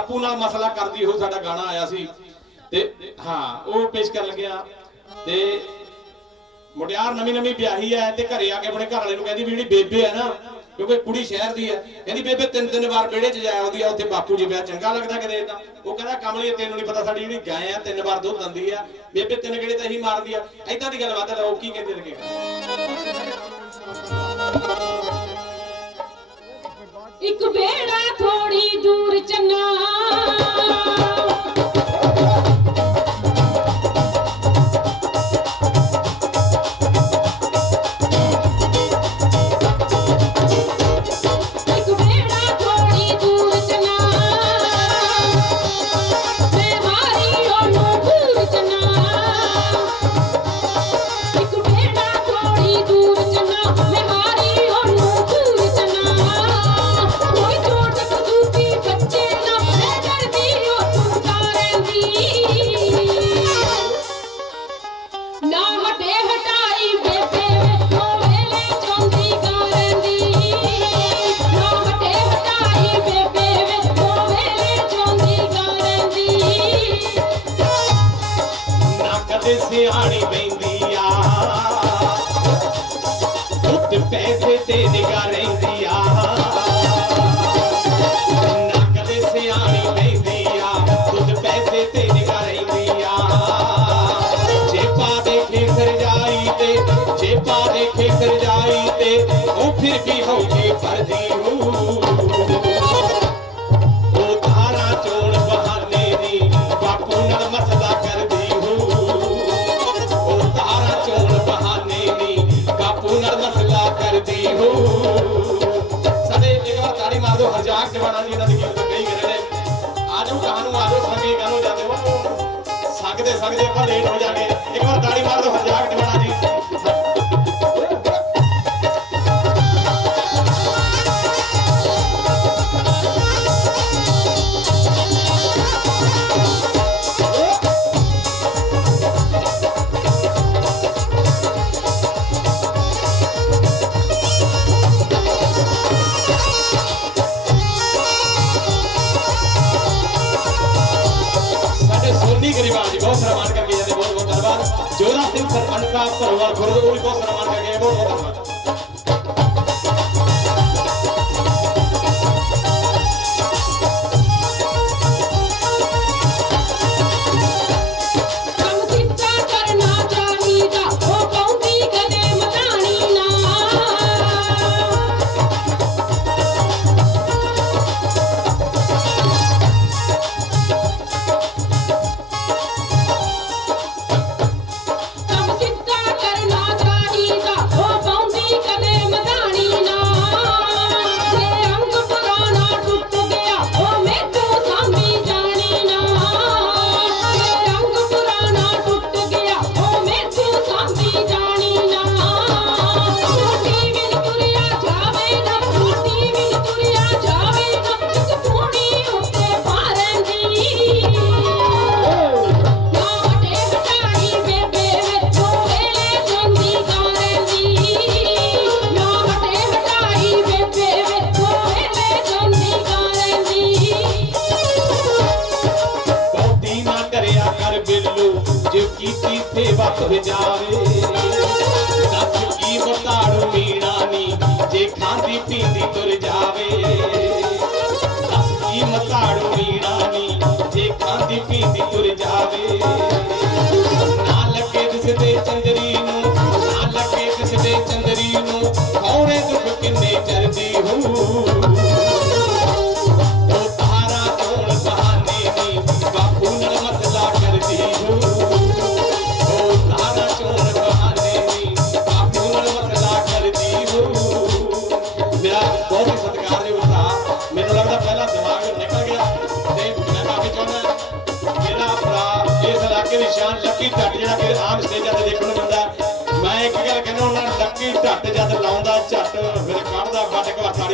ਬਾਪੂ ਨਾਲ ਮਸਲਾ ਕਰਦੀ ਹੋ ਸਾਡਾ ਗਾਣਾ ਆਇਆ ਸੀ। ਤੇ ਹਾਂ, ਉਹ ਪੇਸ਼ ਕਰਨ ਲੱਗਿਆ। ਤੇ ਮੁਟਿਆਰ ਨਵੀਂ ਨਵੀਂ ਵਿਆਹੀ ਹੈ ਤੇ ਘਰੇ ਆ ਕੇ ਆਪਣੇ ਘਰ ਵਾਲੇ ਨੂੰ ਕਹਿੰਦੀ ਵੀ ਜਿਹੜੀ ਬੇਬੇ ਹੈ ਨਾ, ਕਿਉਂਕਿ ਕੁੜੀ ਸ਼ਹਿਰ ਦੀ ਹੈ। ਕਹਿੰਦੀ, ਬੇਬੇ, ਤਿੰਨ ਤਿੰਨ ਵਾਰ ਵਿਹੜੇ 'ਚ ਜਾਇਆ ਆਉਂਦੀ ਆ, ਉੱਥੇ ਬਾਪੂ ਜੀ ਵਿਆਹ ਚੰਗਾ ਲੱਗਦਾ ਕਿਤੇ ਤਾਂ। ਉਹ ਕਹਿੰਦਾ, ਕਮਲੀ, ਤੈਨੂੰ ਨਹੀਂ ਪਤਾ ਸਾਡੀ ਜਿਹੜੀ ਗਾਇ ਆ ਤਿੰਨ ਵਾਰ ਦੁੱਧ ਦਿੰਦੀ ਆ। ਬੇਬੇ, ਤਿੰਨ ਗੇੜੇ ਤਾਂ ਹੀ ਮਾਰਦੀ ਆ। ਐਦਾਂ ਦੀ ਗੱਲ ਹੈ ਲੋਕ ਕੀ ਕਹਿੰਦੇ ਨੇ ਕਿ ਇੱਕ ਬੇੜਾ ਥੋੜੀ ਦੂਰ ਚੰਗਾ।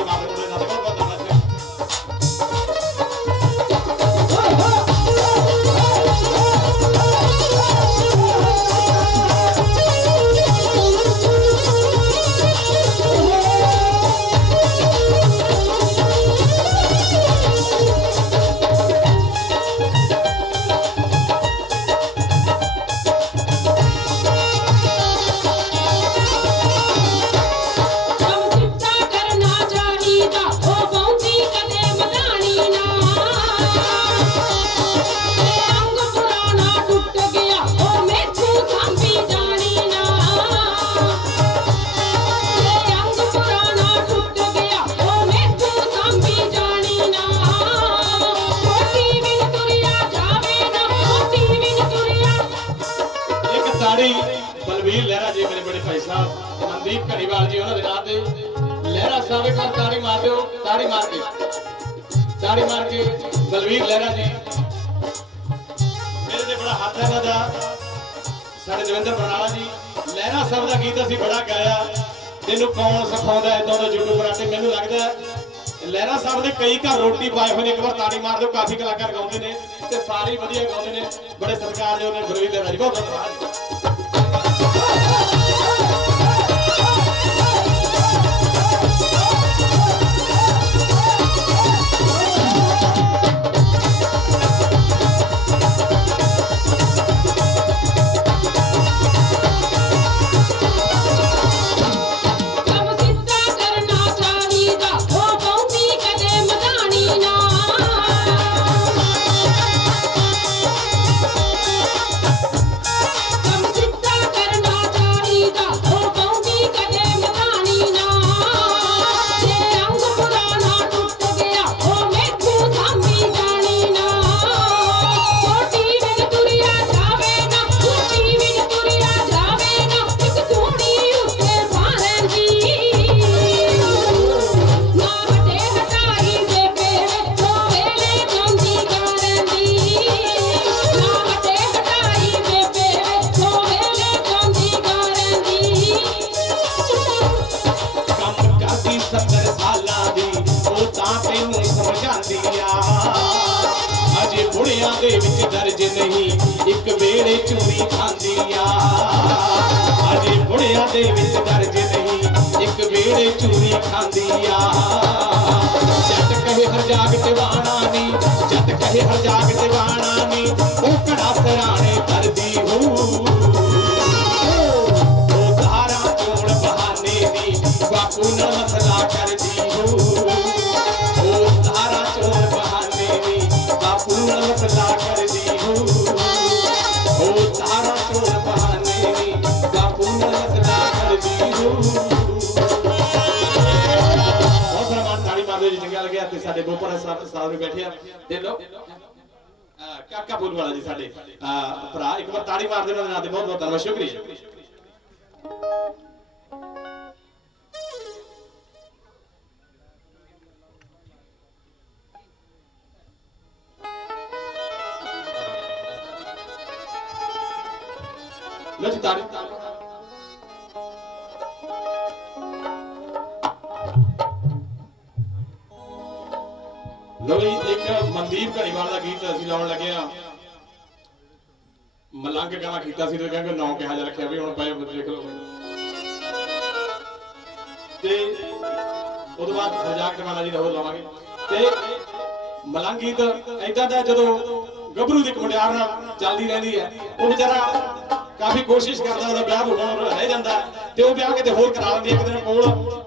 Father. ਬਲਵੀਰ ਲਹਿਰਾ ਜੀ ਮੇਰੇ ਤੇ ਬੜਾ ਹੱਥ ਹੈ ਦਾ ਸਾਡੇ ਦਵਿੰਦਰ ਬਰਨਾਲਾ ਜੀ ਲਹਿਰਾ ਸਾਹਿਬ ਦਾ ਗੀਤ ਅਸੀਂ ਬੜਾ ਗਾਇਆ। ਤੈਨੂੰ ਕੌਣ ਸਿਖਾਉਂਦਾ ਇਦਾਂ ਦਾ ਜੁੱਡੂ ਕਰਾਟੇ ਮੈਨੂੰ ਲੱਗਦਾ ਲਹਿਰਾ ਸਾਹਿਬ ਦੇ ਕਈ ਘਰ ਰੋਟੀ ਪਾਏ ਹੋਏ ਨੇ, ਇੱਕ ਵਾਰ ਤਾੜੀ ਮਾਰ ਦਿਓ, ਕਾਫੀ ਕਲਾਕਾਰ ਗਾਉਂਦੇ ਨੇ ਤੇ ਸਾਰੇ ਵਧੀਆ ਗਾਉਂਦੇ ਨੇ। ਬੜੇ ਸਤਿਕਾਰਯੋਗ ਨੇ ਬਲਵੀਰ ਲਹਿਰਾ ਜੀ ਬਹੁਤ ਧੰਨਵਾਦ। ਅਜੇ ਦੇ ਵਿੱਚ ਦਰਜ ਨਹੀਂ। ਇੱਕ ਵੇਲੇ ਚੂਰੀ ਖਾਂਦੀ ਆ। ਅਜੇ ਬੁੜਿਆਂ ਦੇ ਵਿੱਚ ਦਰਜ ਨਹੀਂ। ਇੱਕ ਵੇਲੇ ਚੂਰੀ ਖਾਂਦੀ ਆ। ਜੱਟ ਕਹੇ ਹਰ ਜਾਗ ਟਿਵਾਣਾ ਨੀ। ਜੱਟ ਕਹੇ ਹਰ ਜਾਗ ਟਿਵਾਣਾ ਨੀ। ਉਹ ਕੜਾ ਸਰਾਣੇ ਕਰਦੀ ਹੂ। ਉਹ ਧਾਰਾ ਚੋਣ ਬਹਾਨੇ ਦੀ ਬਾਪੂ ਨਾਲ ਮਸਲਾ ਕਰਦੀ ਹੋ। ਮਾਰਦੇ ਜੀ ਚੰਗਾ ਲੱਗਿਆ ਤੇ ਸਾਡੇ ਗੋਪਰ ਸਾਹਿਬ ਸਾਹਿਬ ਵੀ ਬੈਠੇ ਆ ਦੇ ਲੋ ਅਹ ਕਾਕਾ ਫੂਲ ਵਾਲਾ ਜੀ ਸਾਡੇ ਅਹ ਭਰਾ ਇੱਕ ਵਾਰ ਤਾੜੀ ਮਾਰਦੇ ਉਹਨਾਂ ਦੇ ਨਾਂ ਤੇ ਬਹੁਤ ਬਹੁਤ ਧੰਨਵਾਦ ਸ਼ੁਕਰੀਆ ਲੋ ਜੀ ਤਾੜੀ ਲੋ ਜੀ, ਇੱਕ ਮਨਦੀਪ ਘੜੀਵਾਲ ਦਾ ਗੀਤ ਅਸੀਂ ਲਾਉਣ ਲੱਗੇ ਆ ਮਲੰਗ ਗਾਣਾ ਕੀਤਾ ਸੀ ਤੇ ਕਹਿੰਦੇ ਨੌ ਕਿਹਾ ਜਾ ਰੱਖਿਆ ਵੀ ਹੁਣ ਪਏ ਦੇਖ ਲਓ। ਤੇ ਉਦੋਂ ਬਾਅਦ ਰਜਾਕ ਟਵਾਲਾ ਜੀ ਦਾ ਹੋਰ ਲਾਵਾਂਗੇ। ਤੇ ਮਲੰਗ ਗੀਤ ਏਦਾਂ ਦਾ ਜਦੋਂ ਗੱਭਰੂ ਦੀ ਇੱਕ ਮੁੰਡਿਆਰ ਨਾਲ ਚੱਲਦੀ ਰਹਿੰਦੀ ਹੈ। ਉਹ ਵਿਚਾਰਾ ਕਾਫੀ ਕੋਸ਼ਿਸ਼ ਕਰਦਾ, ਉਹਦਾ ਵਿਆਹ ਹੋਣ ਰਹਿ ਜਾਂਦਾ। ਤੇ ਉਹ ਵਿਆਹ ਕਿਤੇ ਹੋਰ ਕਰਾ ਲੈਂਦੀ ਇੱਕ ਦਿਨ ਕੋਲ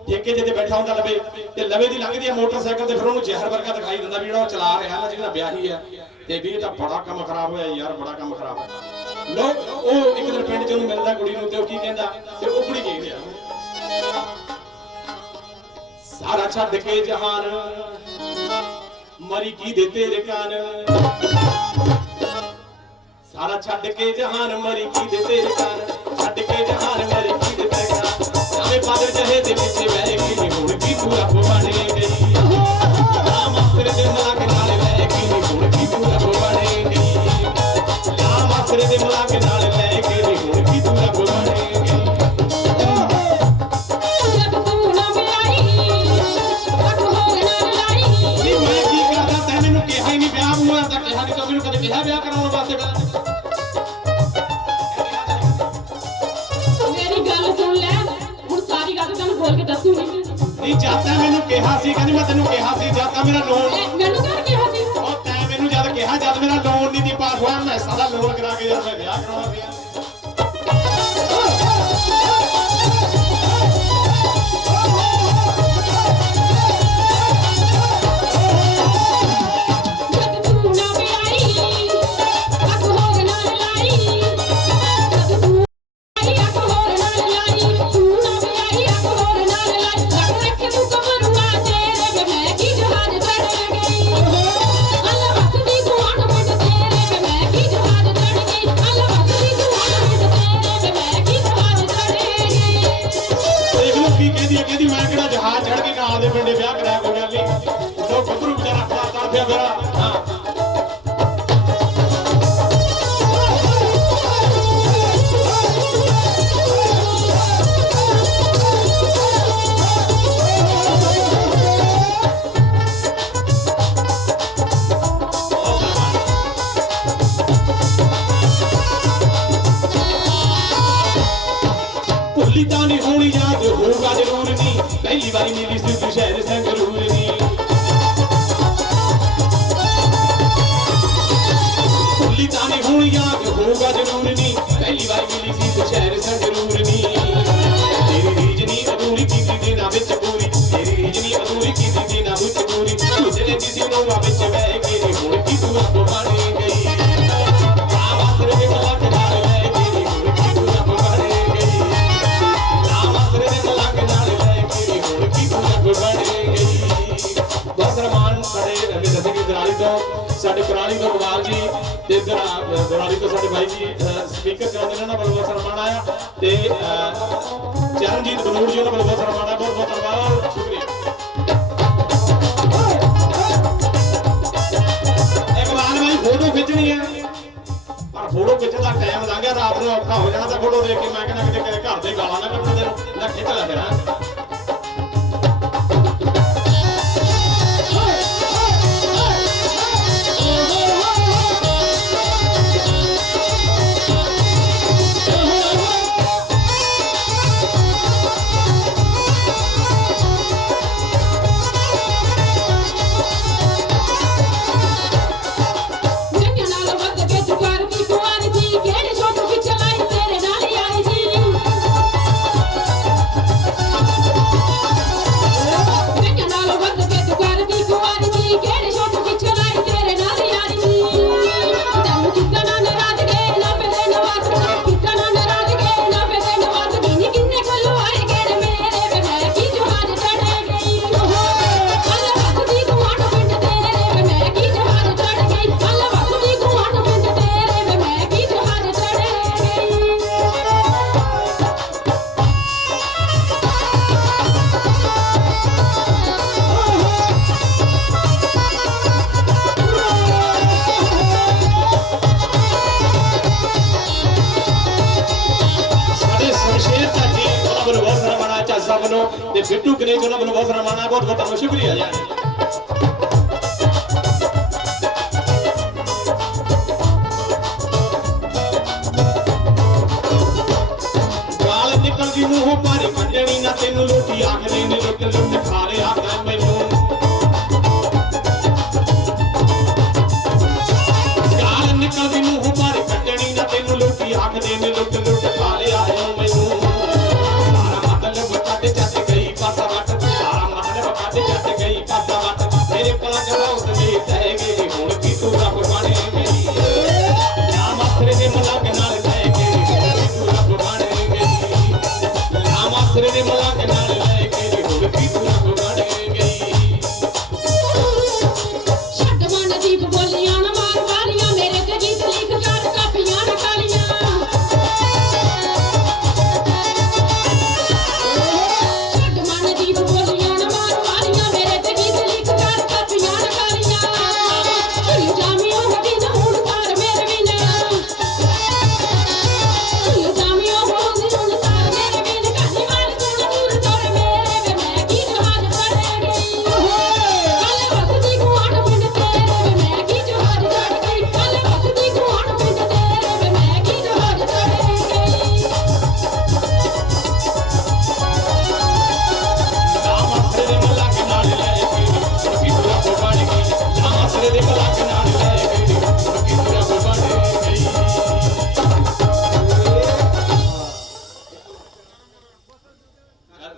ਠੇਕੇ ਜਿੱਤੇ ਬੈਠਾ ਹੁੰਦਾ ਲਵੇ, ਤੇ ਲਵੇ ਦੀ ਲੰਘਦੀ ਹੈ ਮੋਟਰਸਾਈਕਲ ਤੇ ਫਿਰ ਉਹਨੂੰ ਜ਼ਹਿਰ ਵਰਗਾ ਦਿਖਾਈ ਦਿੰਦਾ ਵੀ ਜਿਹੜਾ ਉਹ ਚਲਾ ਰਿਹਾ ਨਾ ਜਿਹੜਾ ਵਿਆਹੀ ਹੈ ਤੇ ਵੀ ਇਹ ਤਾਂ ਬੜਾ ਕੰਮ ਖਰਾਬ ਹੋਇਆ ਯਾਰ, ਬੜਾ ਕੰਮ ਖਰਾਬ ਹੋਇਆ। ਲੋ ਉਹ ਇੱਕ ਦਿਨ ਪਿੰਡ ਚ ਉਹਨੂੰ ਮਿਲਦਾ ਕੁੜੀ ਨੂੰ ਤੇ ਉਹ ਕੀ ਕਹਿੰਦਾ? ਤੇ ਉਹ ਕੁੜੀ ਕਹਿੰਦੀ ਆ। ਸਾਰਾ ਛੱਡ ਕੇ ਜਹਾਨ, ਮਰੀ ਕੀ ਦੇ ਤੇਰੇ ਕਾਨ। ਸਾਰਾ ਛੱਡ ਕੇ ਜਹਾਨ, ਮਰੀ ਕੀ ਦੇ ਤੇਰੇ ਕਾਨ। ਛੱਡ ਗੁਲਾਰੀ ਤੋਂ ਸਾਡੇ ਬਾਈ ਜੀ ਸਪੀਕਰ ਕਰਦੇ ਨੇ ਉਹਨਾਂ ਵੱਲੋਂ ਬਹੁਤ ਸਨਮਾਨ ਆਇਆ। ਤੇ ਚਰਨਜੀਤ ਬਨੂੜ ਜੀ ਉਹਨਾਂ ਵੱਲੋਂ ਬਹੁਤ ਸਨਮਾਨ ਆਇਆ। ਬਹੁਤ ਬਹੁਤ ਧੰਨਵਾਦ। ਸ਼ੁਕਰੀਆ। ਇਕਬਾਲ ਬਾਈ ਫੋਟੋ ਖਿੱਚਣੀ ਹੈ ਪਰ ਫੋਟੋ ਖਿੱਚਣ ਦਾ ਟਾਈਮ ਲੰਘ ਗਿਆ ਰਾਤ ਨੂੰ ਔਖਾ ਹੋ ਜਾਣਾ। ਤਾਂ ਫੋਟੋ ਦੇਖ ਕੇ ਮੈਂ ਕਹਿੰਦਾ ਕਿਤੇ ਘਰ ਦੇ ਗਾਲਾਂ ਨਾ ਕੱਢਣ ਦੇ, ਨਾ ਖਿੱਚ ਲੈ ਫਿਰ। Hasta luego, Shukriya.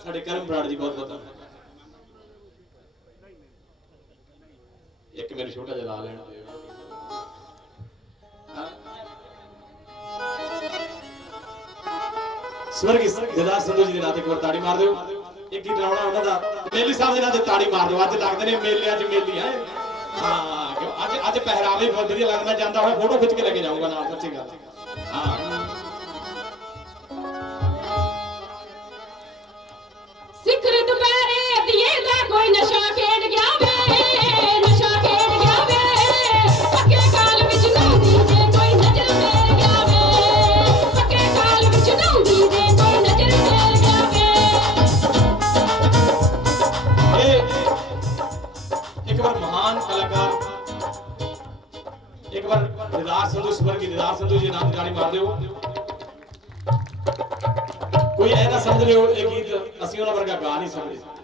ਸਾਡੇ ਕਰਮ ਬਰਾੜ ਜੀ ਬਹੁਤ ਬਹੁਤ ਇੱਕ ਮੈਨੂੰ ਛੋਟਾ ਜਿਹਾ ਲਾ ਲੈਣਾ। ਸਵਰਗੀ ਜਲਾ ਸੰਧੂ ਜੀ ਦੇ ਨਾਂ ਤੇ ਇੱਕ ਵਾਰ ਤਾੜੀ ਮਾਰ ਦਿਓ। ਇੱਕ ਹੀ ਡਰਾਉਣਾ ਉਹਨਾਂ ਦਾ। ਮੇਲੀ ਸਾਹਿਬ ਦੇ ਨਾਤੇ ਤਾੜੀ ਮਾਰ ਦਿਓ। ਅੱਜ ਲੱਗਦੇ ਨੇ ਮੇਲੇ ਅੱਜ ਮੇਲੀ, ਹੈ? ਹਾਂ ਅੱਜ ਅੱਜ ਪਹਿਰਾਵੇ ਬਹੁਤ ਵਧੀਆ ਲੱਗਦਾ ਜਾਂਦਾ ਹੋਇਆ ਫੋਟੋ ਖਿੱਚ ਕੇ ਲੈ ਕੇ ਜਾਊਂਗਾ ਨਾਲ, ਸੱਚੀ ਗੱਲ।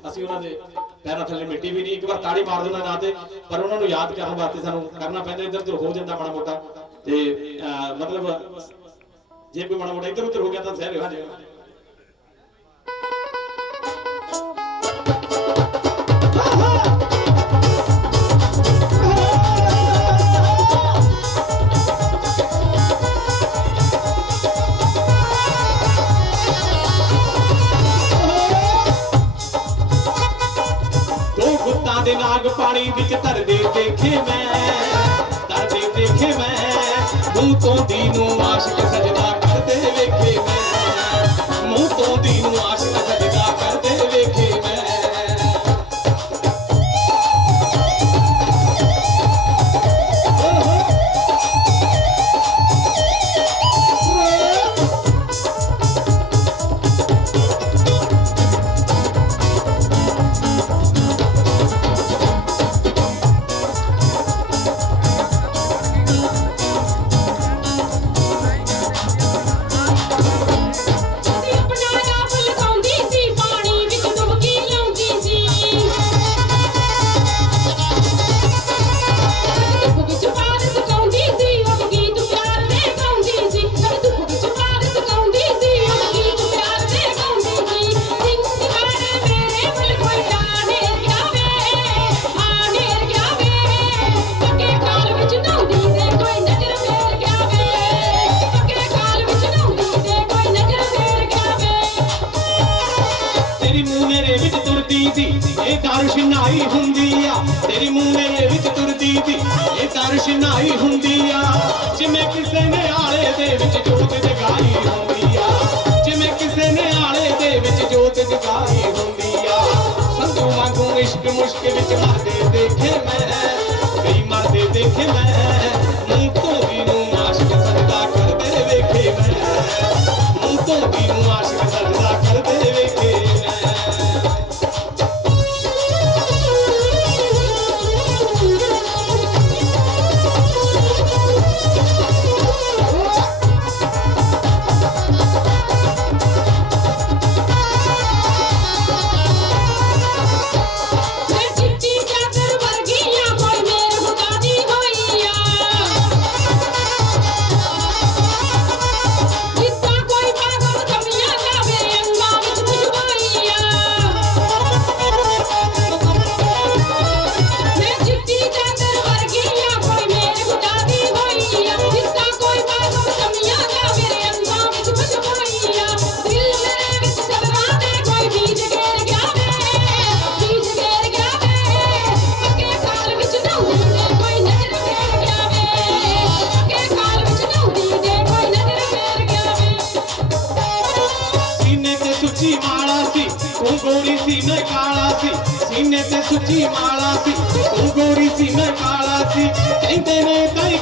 ਅਸੀਂ ਉਹਨਾਂ ਦੇ ਪੈਰਾਂ ਥੱਲੇ ਮਿੱਟੀ ਵੀ ਨਹੀਂ, ਇੱਕ ਵਾਰ ਤਾੜੀ ਮਾਰ ਦਿੰਦਾ ਨਾਂ ਤੇ, ਪਰ ਉਹਨਾਂ ਨੂੰ ਯਾਦ ਕਰਨ ਵਾਸਤੇ ਸਾਨੂੰ ਕਰਨਾ ਪੈਂਦਾ, ਇੱਧਰ ਉੱਧਰ ਹੋ ਜਾਂਦਾ ਮਾੜਾ ਮੋਟਾ। ਤੇ ਮਤਲਬ, ਜੇ ਕੋਈ ਮਾੜਾ ਮੋਟਾ ਇੱਧਰ ਉੱਧਰ ਹੋ ਗਿਆ ਤਾਂ ਸਹਿ ਰਿਹਾ ਜੀ ਪਾਣੀ ਵਿੱਚ ਧਰਦੇ ਦੇਖੇ ਮੈਂ। ਬਾਰਿਸ਼ ਹੁੰਦੀ ਆ ਜਿਵੇਂ ਕਿਸੇ ਨੇ ਆਲੇ ਦੇ ਵਿੱਚ ਜੋਤ ਜਗਾਈ ਸੁੱਚੀ ਮਾਲਾ ਸੀ ਤੂੰ ਗੋਰੀ ਸੀ ਮੈਂ ਕਾਲਾ ਸੀ। ਕਹਿੰਦੇ ਨੇ ਤੈ